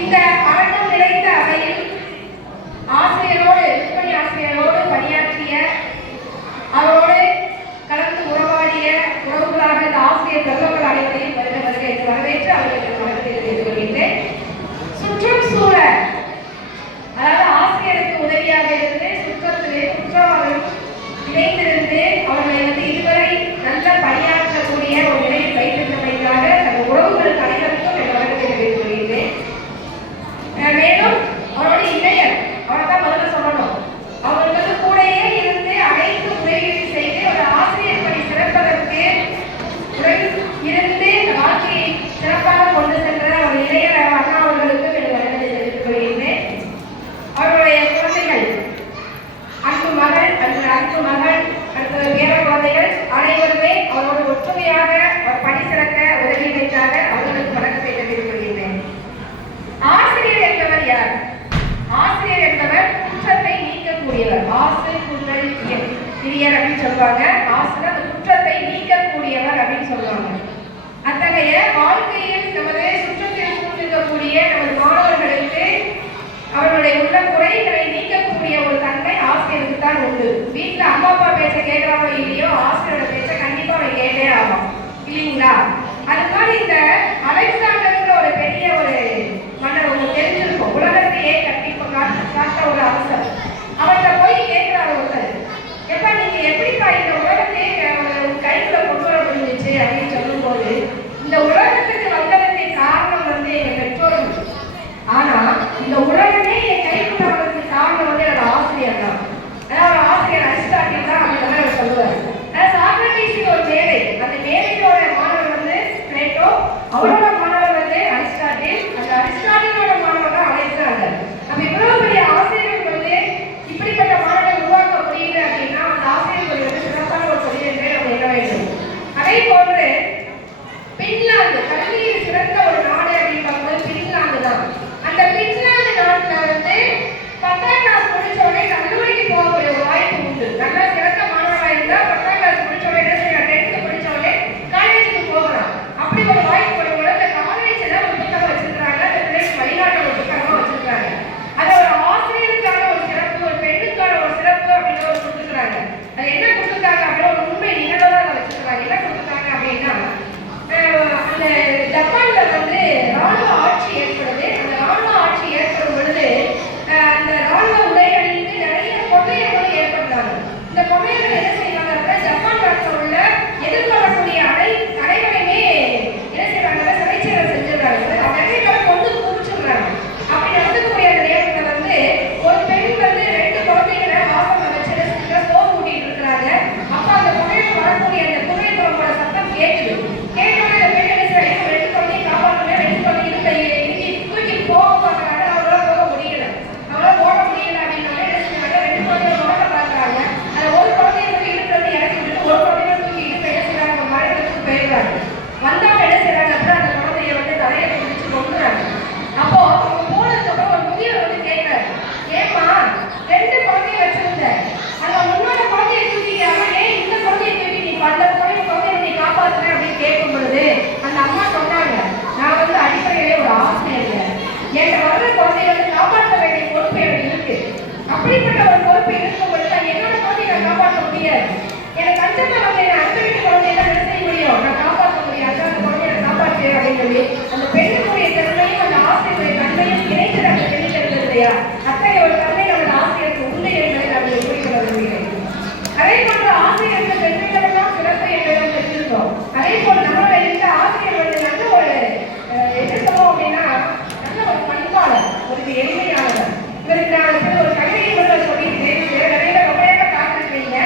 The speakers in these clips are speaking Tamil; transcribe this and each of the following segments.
இந்த அரங்கம் நிறைந்த அவையில் ஆசிரியரோடு துணை ஆசிரியரோடு பணியாற்றிய அவரோடு கலந்து உறவாடிய உறவுகளாக இந்த ஆசிரியர் பெருமக்கள் அனைவரையும் வரவேற்று அவர்களுக்கு வணக்கத்தை தெரிவித்துக் கொள்கின்றேன். சுற்றும் சூழல், அதாவது ஆசிரியருக்கு உதவியாக இருந்து சுற்றத்திலே குற்றவாளிகளும் இணைந்திருந்து அவர்களை இதுவரை நல்ல பணியாற்றக்கூடிய ஒரு நிலையில் வைத்திருந்தமைக்காக அந்த உறவுகளுக்கு அனைவருக்கும் என் வணக்கத்தை தெரிவித்துக் கொள்கின்றேன். மேலும் அவரோட இணையர் அவரை தான் முதல்ல சொல்லணும். அவர்களுக்கு கூடயே இருந்து அனைத்து உதவிகளை செய்து ஒரு ஆசிரியர் பணி சிறப்பதற்கு இருந்து வாழ்க்கையை சிறப்பாக கொண்டு சென்ற ஒரு இளைஞர் அண்ணா அவர்களுக்கு என் வணக்கத்தை தெரிவித்துக் கொள்கின்றேன். அவருடைய குழந்தைகள் அன்பு மகள் அடுத்த பேர குழந்தைகள் அனைவருமே அவரோட ஒற்றுமையாக பணி சிறக்க உதவியதற்காக அவர்களுக்கு வணக்கத்தை தெரிவித்துக் கொள்கின்றேன். ஆசிரியர் என்பவர் யார்? ஆசிரியர் என்பவர் குற்றத்தை நீக்கக்கூடியவர். ஆசை குற்றல் பிரியர் அப்படின்னு சொல்லுவாங்க. ஆசிரியர் அந்த குற்றத்தை நீக்கக்கூடியவர் அப்படின்னு சொல்லுவாங்க. அத்தகைய வாழ்க்கையில் நமது சுற்றத்தில் சூழ்ந்திருக்கக்கூடிய நமது மாணவர்களுக்கு அவர்களுடைய உள்ள குறைகளை நீக்கக்கூடிய ஒரு தன்மை ஆசிரியருக்கு தான் உண்டு. வீட்டுல அம்மா அப்பா பேச்ச கேட்கிறாரோ இல்லையோ ஆசிரியரோட பேச்ச கண்டிப்பா அவன் கேட்டே ஆகும் இல்லைங்களா? அது மாதிரி இந்த அலெக்சாண்டர்ங்கிற ஒரு பெரிய ஒரு மன்னர் உங்களுக்கு தெரிஞ்சிருக்கும். உலகத்தையே காட்ட ஒரு அவசரம். அவர்கிட்ட போய் கேட்கிறாரு ஒருத்தர், எப்ப நீங்க எப்படிப்பா இந்த உலகத்தையே கைக்குள்ள கொண்டு வர முடிஞ்சிச்சு அப்படின்னு சொல்லும் போது, இந்த உலகத்துக்கு வந்ததற்கு காரணம் எங்க பெற்றோர்கள். ஆனா இந்த உலகமே என் கைக்குள்ள வந்ததுக்கு காரணம் என்னோட ஆசிரியர் தான். அதாவது ஆசிரியர் அரிஸ்டாட்டில் தான் அப்படின்னு அவர் சொல்லுவார். சாக்ரட்டிஸின் ஒரு மேதை, அந்த மேதையோட மாணவர் பிளேட்டோ, அவரோட மாணவர் அரிஸ்டாட்டில், அந்த அரிஸ்டாட்டிலோட மாணவர் தான் அலெக்சாண்டர். நம்ம இவ்வளவு பெரிய ஆசிரியர்கள் இப்படிப்பட்ட மாணவர்கள் உருவாக்க முடியுது அப்படின்னா அந்த ஆசிரியர்கள் சிறப்பான ஒரு தொழில் நம்ம என்ன வேண்டும். அதே போன்று பின்லாந்து கல்வியில் சிறந்த ஒரு நாடு அப்படின்னு பார்க்கும்போது பின்லாந்து தான். அந்த பின்லாந்து நாட்டுல 10ஆம் கிளாஸ் முடிச்ச உடனே கல்லூரிக்கு போகக்கூடிய ஒரு வாய்ப்பு உண்டு. நல்லா சிறந்த மாணவராக இருந்தா 10ஆம் கிளாஸ் முடிச்ச உடனே 10th முடிச்ச உடனே காலேஜுக்கு போகலாம். அப்படி ஒரு வாய்ப்பு கொடுக்கும்போது அந்த காலேஜ்ல ஒரு புத்தகம் வச்சிருக்காங்க. அந்த பிள்ளைக்கு வழிகாட்ட ஒரு புத்தகமா வச்சிருக்காங்க. அது ஒரு ஆசிரியருக்கான ஒரு சிறப்பு, ஒரு பெண்ணுக்கான ஒரு சிறப்பு அப்படின்னு ஒரு கொடுத்துருக்காங்க. அது என்ன கொடுத்துருக்காங்க அப்படின்னா ஒரு உண்மை நிகழ்வுதான் அதை வச்சிருக்காங்க. என்ன கொடுத்துருக்காங்க அப்படின்னா, அந்த ஜப்பான்ல ராணுவ ஆட்சி ஏற்படுது. அந்த ராணுவ ஆட்சி ஏற்படும் பொழுது அந்த ராணுவ உடை அணிந்து நிறைய கொள்ளையர்களும் ஏற்படுறாங்க. இந்த கொள்ளையர்கள் என்ன செய்யறாங்க அப்படின்னா, ஜப்பான் நாட்டில் உள்ள எதிர்கொள்ளக்கூடிய அனைவரையுமே என்ன செய்யறாங்க, சிறைச்சேதம் செஞ்சிடறாங்க. நிறைய கொண்டு குவிச்சிடுறாங்க. அப்படி நடக்கக்கூடிய அந்த நேரத்தில் ஒரு பெண் 2 குழந்தைகளை வாசல்ல வச்சு சோறு ஊட்டிட்டு இருக்கிறாங்க. அப்ப அந்த கொள்ளையர் வரக்கூடிய அந்த புகைப்படமோட சத்தம் கேட்குது. கேட்டோட அந்த பெண் என்ன செய்யறாங்க, 2 குழந்தையை காப்பாற்றுங்க, 2 குழந்தைகளுக்கு தூக்கிட்டு போக பார்க்கறாங்க. அவங்களால போக முடியல. அவங்களால ஓட முடியல அப்படின்னா என்ன செய்யறாங்க, 2 குழந்தைகள் ஓட பார்க்கறாங்க. அந்த ஒரு குழந்தைய இழுத்து இறக்கி விட்டுட்டு ஒரு குழந்தைய தூக்கி இழுத்து என்ன செய்யறாங்க, மரத்துக்கு போயிடுறாங்க. வந்தவங்க என்ன செய்யறாங்க அப்படின்னா அந்த குழந்தைய தலையை பிடிச்சு கொண்டுறாங்க. அப்போ அவங்க போனதுக்கப்புறம் ஒரு முதியவர் கேட்கிறாரு, ஏமா 2 குழந்தைய வச்சிருந்த அந்த முன்னோட குழந்தைய தூக்கிக்காம ஏன் இந்த குழந்தைய தூக்கி நீ அந்த குழந்தைய நீ காப்பாத்துறேன் அப்படின்னு கேட்கும் பொழுது அந்த அம்மா சொன்னாங்க, நான் அடிப்படையிலே ஒரு ஆசிரியர், என் வர்ற குழந்தைகளை காப்பாற்ற வேண்டிய பொறுப்பு எனக்கு இருக்கு. அப்படிப்பட்ட ஒரு பொறுப்பு இருக்கும் பொழுது என்னோட குழந்தைய நான் காப்பாற்ற முடியாது. எனக்கு அஞ்சத்தை என்னை அடுத்த வீட்டு குழந்தையெல்லாம் என்ன செய்ய முடியும், நான் காப்பாற்ற முடியாது. அந்த குழந்தைய காப்பாற்று அப்படின்னு சொல்லி அந்த பெண்ணுக்குரிய தன்மையும் அந்த ஆசிரியருடைய தன்மையும் இணைந்து அந்த பெண்ணில் இருந்தது இல்லையா? அத்தகைய ஒரு தன்மை நமது ஆசிரியருக்கு உண்டு என்பதை நான் குறிப்பிட விரும்புகிறேன். அதே போன்ற ஆசிரியர்கள் பெண்களிடமெல்லாம் சிறப்பு என்பதை தெரிஞ்சிருக்கோம். அதே போல் நம்மளோட இருந்த ஆசிரியர் நல்ல ஒரு என்ன சொல்லுவோம் அப்படின்னா நல்ல ஒரு பண்பாளர், ஒரு எளிமையானவர். இவருக்கு நான் ஒரு கவிதையை சொல்லிட்டு நிறைய ரொம்பவே காத்திருக்கீங்க.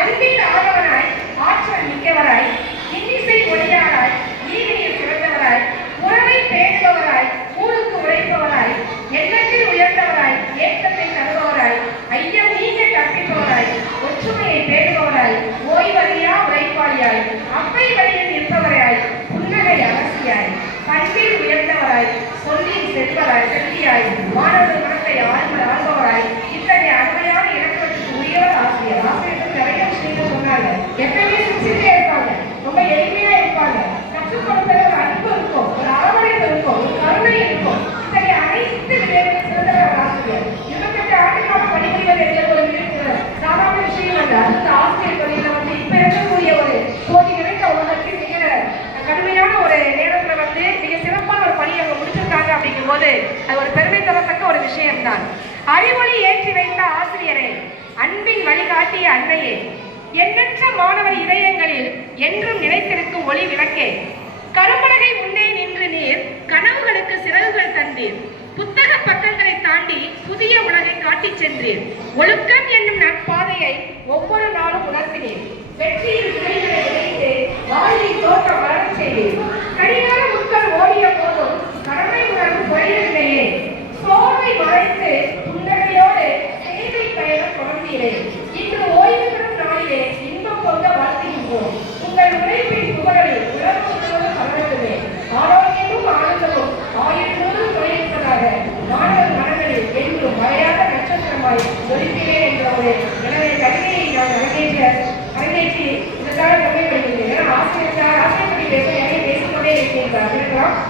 அன்பின் ஆதவனாய், ஆற்றல் மிக்கவராய், இன்னிசை ஒளியாராய், ஈகையில் சிறந்தவராய், உறவை பேணுபவராய், ஊருக்கு உழைப்பவராய், எண்ணத்தில் உயர்ந்தவராய், ஏற்றத்தை தருபவராய், ஐயம் நீங்க கற்பிப்பவராய், ஒற்றுமையை பேணுபவராய், ஓய்வறியா உழைப்பாளியாய், அப்பை வழியில் நிற்பவராய், புன்னகை அரசியாய், பண்பில் உயர்ந்தவராய், சொல்லில் செல்வியாய், மாணவர் மனத்தை ஆள்பவராய், இத்தகைய அருமையான இலக்கணத்துக்கு உரியவர் ஆசிரியர். ஆசிரியர்கள் நிறைய விஷயங்கள் சொன்னாங்க. எப்பயுமே சிரிச்சுட்டே இருப்பாங்க, ரொம்ப எளிமையா இருப்பாங்க. கற்றுக் கொடுத்த ஒரு அன்பு இருக்கும், ஒரு அரவணைப்பு இருக்கும், ஒரு கருணை இருக்கும். இத்தகைய அது ஒரு பெருமை தரத்தக்க ஒரு விஷயம்தான். அறிவொளி ஏற்றி வைத்த ஆசிரியரே, அன்பின் வழிகாட்டிய அன்னையே, எண்ணற்ற மாணவர் இதயங்களில் என்றும் நிலைத்திருக்கும் ஒளி விளக்கே, கரும்பலகை முன்னே நின்று நீர் கனவுகளுக்கு சிறகுகள் தந்தீர். புத்தக பக்கங்களை தாண்டி புதிய உலகை காட்டிச் சென்றீர். ஒழுக்கம் என்னும் நட்பாதையை ஒவ்வொரு நாளும் உணர்த்தினீர். வெற்றியின் விளைகளை இணைத்து வாழ்வில் தோற்றம் வளரச் செய்தீர். கடிகார முட்கள் ஓடிய போதும் கடமை உணர்வு குறையவில்லையே. சோர்வை மறைத்து புன்னகையோடு சேவை பயணம் தொடர்ந்தீரே. இன்று ஓய்வு பெறும் நாளிலே இன்பம் பொங்க வாழ்த்துகின்றோம். உங்கள் உழைப்பின் புகழில் உலகம் முழுவதும் பரவட்டுமே. ஆரோக்கியமும் ஆனந்தமும் ஆயிரத்தோடும் துணையிருப்பதாக மாணவர் மனங்களில் என்றும் மறையாத நட்சத்திரமாய் ஒலிப்பீரே என்ற ஒரு எனது கவிதையை நான் அரங்கேற்றி இதற்காக பெருமைப்படுகின்றேன். ஆசிரியர் பற்றி பேச நிறைய பேசிக்கொண்டே இருக்கின்றார்.